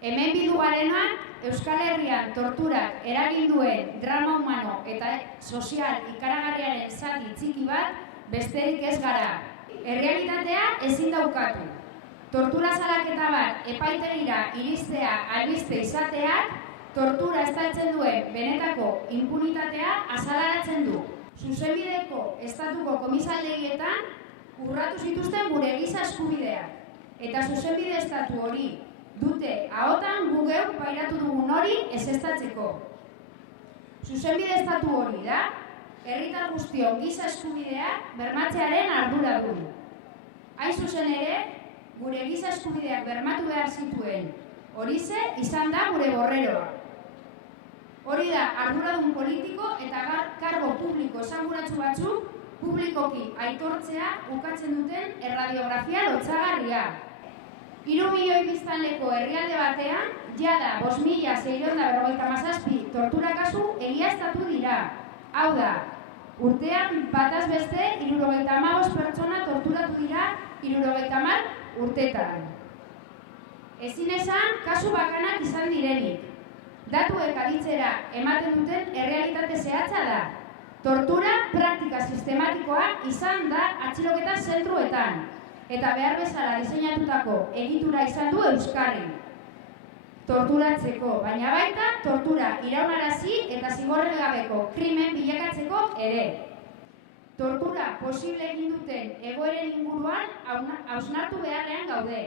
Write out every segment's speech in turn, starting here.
Hemen bildu garenak, Euskal Herrian torturak eragin duen drama humano eta sozial ikaragarriaren zati txiki bat besterik ez gara. Errealitatea ezin daukatu. Tortura salaketa bat epaitegira iristea albiste izateak, tortura estaltzen duen benetako impunitatea azalaratzen du. Zuzenbideko estatuko komisaldegietan urratu zituzten gure giza eskubideak. Eta zuzenbide estatu hori dute ahotan gu geu pairatu dugun hori ezeztatzeko. Zuzenbide estatu hori da, herritar guztion giza eskubideak bermatzearen ardura du. Hain zuzen ere, gure giza eskubideak bermatu behar zituen, horixe izan da gure borreroa. Hori da arduradun politiko eta kargo publiko esanguratsu batzuk publikoki aitortzea ukatzen duten erradiografia lotsagarria. 3 milioi biztanleko herrialde batean, jada 5.657 tortura kasu egiaztatu dira. Hau da, urtean bataz beste 75 pertsona torturatu dira 70 urtetan. Ezin esan kasu bakanak izan direnik. Datuek aditzera ematen duten errealitate zehatza da. Tortura praktika sistematikoa izan da atxiloketa zentroetan. Eta behar bezala diseinatutako egitura izan du euskarri. Torturatzeko, baina baita tortura iraunarazi eta zigorregabeko krimen bilakatzeko ere. Tortura posible egin duten egoeren inguruan hausnartu beharrean gaude.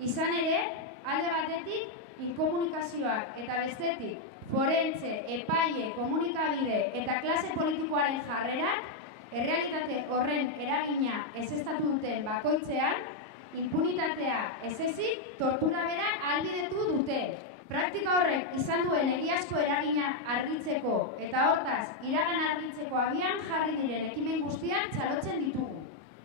Izan ere, alde batetik inkomunikazioak eta bestetik forentze, epaile, komunikabide eta klase politikoaren jarrerak errealitate horren eragina ezeztatu duten bakoitzean, impunitatea ez ezik tortura bera ahalbidetu dute. Praktika horrek izan duen egiazko eragina argitzeko eta hortaz iragan argitzeko abian jarri diren ekimen guztiak txalotzen ditugu.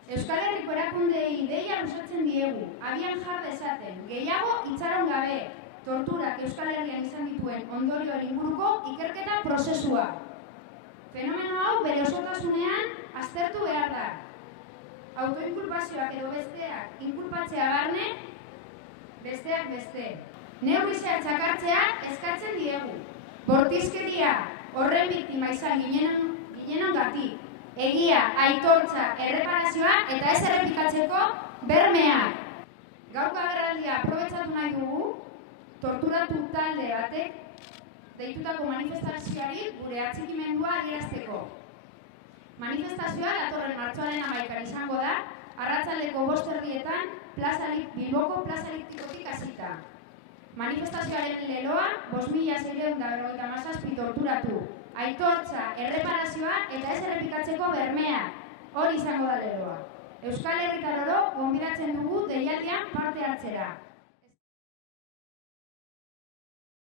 Euskal Herriko erakundeei deia luzatzen diegu, abian jar dezaten, gehiago itxaron gabe, torturak Euskal Herrian izan dituen ondorioen inguruko ikerketa prozesua. Fenomeno hau bere osotasunean aztertu behar da. Autoinkulpazioak edo besteak inkulpatzea barne, besteak beste. Neurri zehatzak hartzea eskatzen diegu. Bortizkeria horren biktima izan ginenongatik. Egia, aitortza, erreparazioa eta ez errepikatzeko bermeak. Gaurko agerraldia aprobetxatu nahi dugu, torturatu talde batek deitutako manifestazioari gure atxikimendua adierazteko. Manifestazioa datorren martxoaren 11 izango da, arratsaldeko 5:00 Bilboko plaza eliptikotik hasita. Manifestazioaren leloa 5.657 torturatu, aitortza, erreparazioa eta ez errepikatzeko bermea. Hori izango da leloa. Euskal Herritar oro gonbidatu